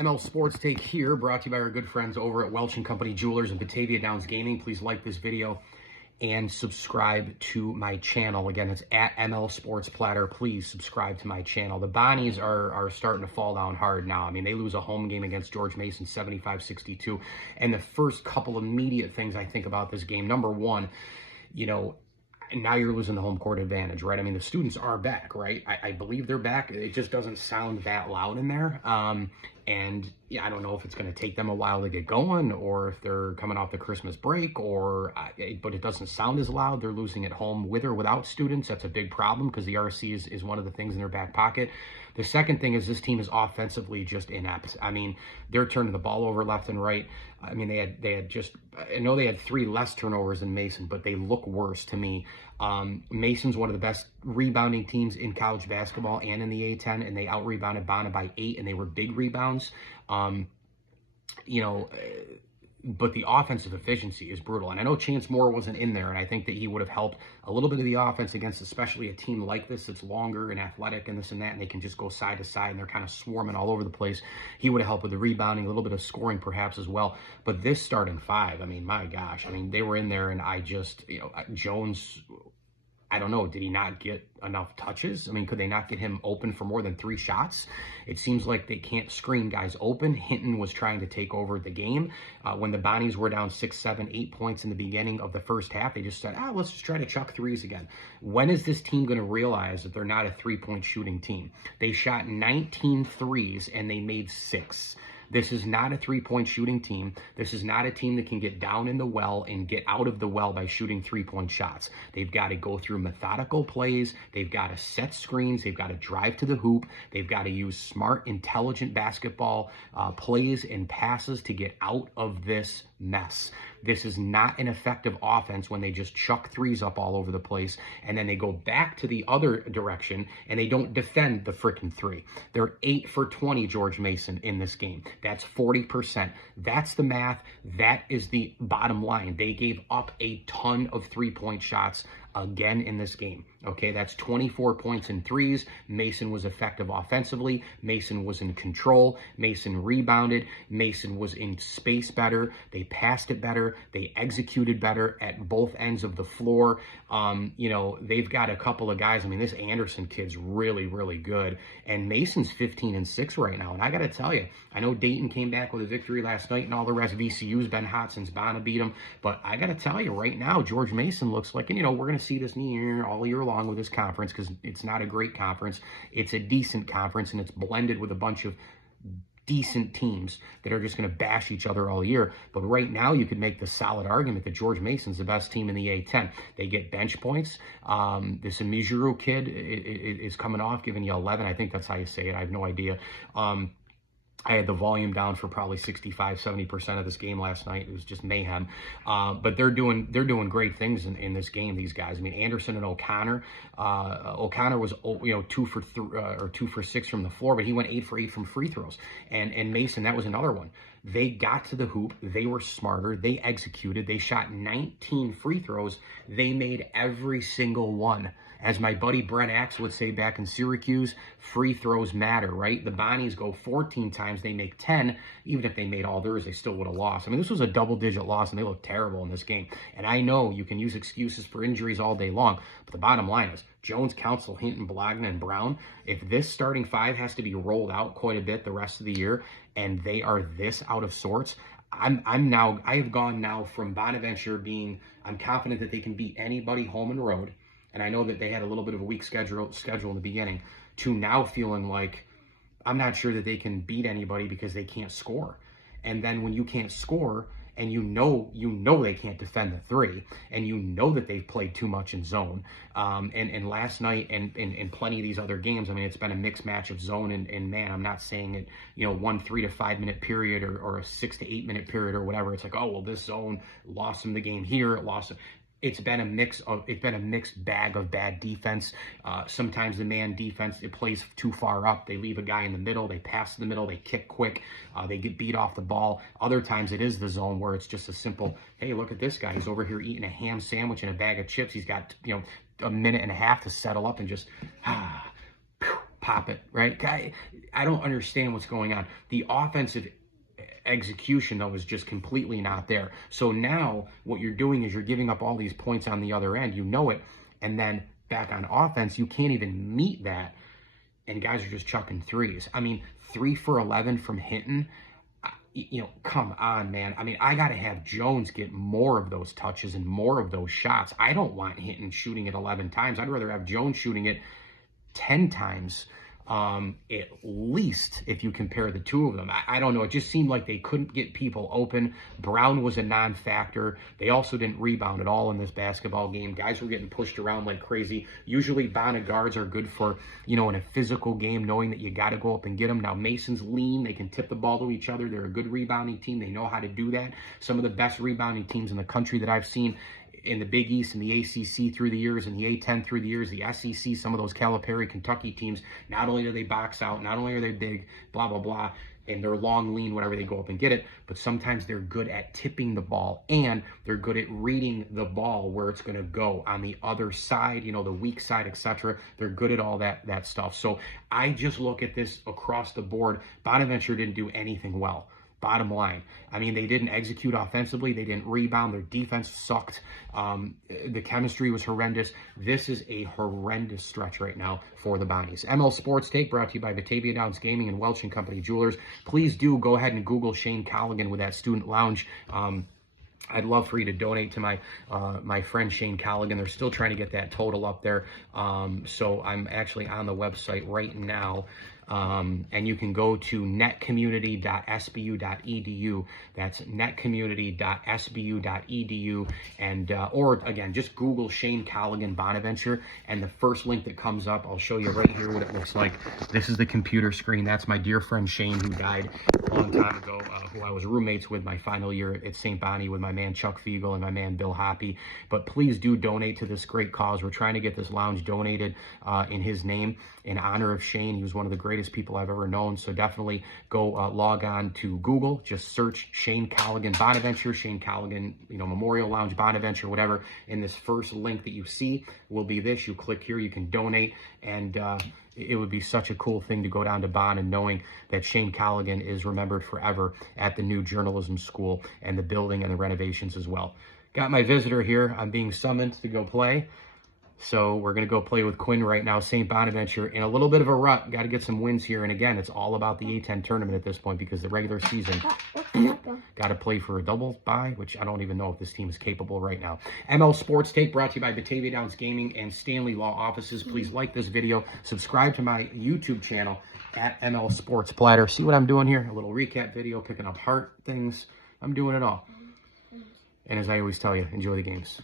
ML Sports Take here, brought to you by our good friends over at Welch & Company Jewelers and Batavia Downs Gaming. Please like this video and subscribe to my channel. Again, it's at ML Sports Platter. Please subscribe to my channel. The Bonnies are starting to fall down hard now. I mean, they lose a home game against George Mason, 75-62. And the first couple immediate things I think about this game, number one, you know, now you're losing the home court advantage, right? I mean, the students are back, right? I believe they're back. It just doesn't sound that loud in there. And yeah, I don't know if it's going to take them a while to get going or if they're coming off the Christmas break but it doesn't sound as loud. They're losing at home with or without students. That's a big problem because the RC is one of the things in their back pocket. The second thing is this team is offensively just inept. I mean, they're turning the ball over left and right. I mean, I know they had 3 less turnovers than Mason, but they look worse to me. Mason's one of the best rebounding teams in college basketball and in the A-10, and they out-rebounded Bona by 8, and they were big rebounds. But the offensive efficiency is brutal. And I know Chance Moore wasn't in there, and I think that he would have helped a little bit of the offense against especially a team like this that's longer and athletic and this and that, and they can just go side to side, and they're kind of swarming all over the place. He would have helped with the rebounding, a little bit of scoring perhaps as well. But this starting 5, I mean, my gosh. I mean, they were in there, and Jones, I don't know, did he not get enough touches? I mean, could they not get him open for more than 3 shots? It seems like they can't screen guys open. Hinton was trying to take over the game. When the Bonnies were down 6, 7, 8 points in the beginning of the first half, they just said, let's just try to chuck threes again. When is this team going to realize that they're not a 3-point shooting team? They shot 19 threes and they made 6. This is not a 3-point shooting team. This is not a team that can get down in the well and get out of the well by shooting 3-point shots. They've got to go through methodical plays. They've got to set screens. They've got to drive to the hoop. They've got to use smart, intelligent basketball plays and passes to get out of this mess. This is not an effective offense when they just chuck threes up all over the place and then they go back to the other direction and they don't defend the frickin' 3. They're 8 for 20, George Mason, in this game. That's 40%. That's the math. That is the bottom line. They gave up a ton of 3-point shots again in this game. Okay, that's 24 points in threes. Mason was effective offensively. Mason was in control. Mason rebounded. Mason was in space better. They passed it better. They executed better at both ends of the floor. They've got a couple of guys. I mean, this Anderson kid's really, really good. And Mason's 15-6 right now. And I got to tell you, I know Dayton came back with a victory last night and all the rest. VCU's been hot since Bona beat them. But I got to tell you, right now, George Mason looks like, and we're going to see this all year long with this conference because it's not a great conference. It's a decent conference, and it's blended with a bunch of decent teams that are just going to bash each other all year. But right now, you could make the solid argument that George Mason's the best team in the A-10. They get bench points. This Imizuru kid is coming off, giving you 11. I think that's how you say it. I have no idea. I had the volume down for probably 65-70% of this game last night. It was just mayhem. But they're doing great things in this game, these guys. I mean, Anderson and O'Connor. O'Connor was 2 for 6 from the floor, but he went 8 for 8 from free throws. And Mason, that was another one. They got to the hoop. They were smarter. They executed. They shot 19 free throws. They made every single one. As my buddy Brent Axe would say back in Syracuse, free throws matter, right? The Bonnies go 14 times, they make 10. Even if they made all theirs, they still would have lost. I mean, this was a double-digit loss, and they looked terrible in this game. And I know you can use excuses for injuries all day long, but the bottom line is Jones, Council, Hinton, Bologna, and Brown, if this starting 5 has to be rolled out quite a bit the rest of the year, and they are this out of sorts, I have gone now from Bonaventure being, I'm confident that they can beat anybody home and road, and I know that they had a little bit of a weak schedule in the beginning, to now feeling like I'm not sure that they can beat anybody because they can't score. And then when you can't score, and you know they can't defend the 3, and you know that they've played too much in zone. And last night and plenty of these other games, I mean, it's been a mixed match of zone and man. I'm not saying it, 1 3 to 5 minute period or a 6 to 8 minute period or whatever. It's like, oh well, this zone lost them the game here, it lost them. It's been a mixed bag of bad defense. Sometimes the man defense, it plays too far up. They leave a guy in the middle. They pass in the middle. They kick quick. They get beat off the ball. Other times it is the zone where it's just a simple, hey, look at this guy. He's over here eating a ham sandwich and a bag of chips. He's got, a minute and a half to settle up and just, pop it, right? I don't understand what's going on. The offensive execution, though, is just completely not there. So now what you're doing is you're giving up all these points on the other end. You know it. And then back on offense, you can't even meet that. And guys are just chucking threes. I mean, 3 for 11 from Hinton. You know, come on, man. I mean, I got to have Jones get more of those touches and more of those shots. I don't want Hinton shooting it 11 times. I'd rather have Jones shooting it 10 times at least, if you compare the two of them. I don't know. It just seemed like they couldn't get people open. Brown was a non-factor. They also didn't rebound at all in this basketball game. Guys were getting pushed around like crazy. Usually Bona guards are good for, you know, in a physical game, knowing that you got to go up and get them. Now Mason's lean. They can tip the ball to each other. They're a good rebounding team. They know how to do that. Some of the best rebounding teams in the country that I've seen in the Big East and the ACC through the years, and the A-10 through the years, the SEC, some of those Calipari, Kentucky teams, not only do they box out, not only are they big, blah, blah, blah, and they're long, lean, whenever they go up and get it, but sometimes they're good at tipping the ball, and they're good at reading the ball where it's going to go on the other side, you know, the weak side, etc. They're good at all that stuff. So I just look at this across the board. Bonaventure didn't do anything well. Bottom line. I mean, they didn't execute offensively. They didn't rebound. Their defense sucked. The chemistry was horrendous. This is a horrendous stretch right now for the Bonnies. ML Sports Take brought to you by Batavia Downs Gaming and Welch & Company Jewelers. Please do go ahead and Google Shane Colligan with that student lounge. I'd love for you to donate to my friend Shane Colligan. They're still trying to get that total up there. So I'm actually on the website right now. And you can go to netcommunity.sbu.edu. That's netcommunity.sbu.edu. And, or again, just Google Shane Colligan Bonaventure. And the first link that comes up, I'll show you right here what it looks like. This is the computer screen. That's my dear friend Shane, who died a long time ago, who I was roommates with my final year at St. Bonnie with my man Chuck Fiegel and my man Bill Hoppy. But please do donate to this great cause. We're trying to get this lounge donated in his name in honor of Shane. He was one of the greatest people I've ever known. So definitely go log on to Google, just search Shane Colligan Bonaventure, Shane Colligan, you know, Memorial Lounge Bonaventure, whatever. And this first link that you see will be this. You click here, you can donate, and it would be such a cool thing to go down to Bonn and knowing that Shane Colligan is remembered forever at the new journalism school and the building and the renovations as well. Got my visitor here. I'm being summoned to go play. So we're going to go play with Quinn right now, St. Bonaventure, in a little bit of a rut. Got to get some wins here. And again, it's all about the A-10 tournament at this point, because the regular season got to play for a double bye, which I don't even know if this team is capable right now. ML Sports Take brought to you by Batavia Downs Gaming and Stanley Law Offices. Please like this video. Subscribe to my YouTube channel at ML Sports Platter. See what I'm doing here? A little recap video, picking up heart things. I'm doing it all. And as I always tell you, enjoy the games.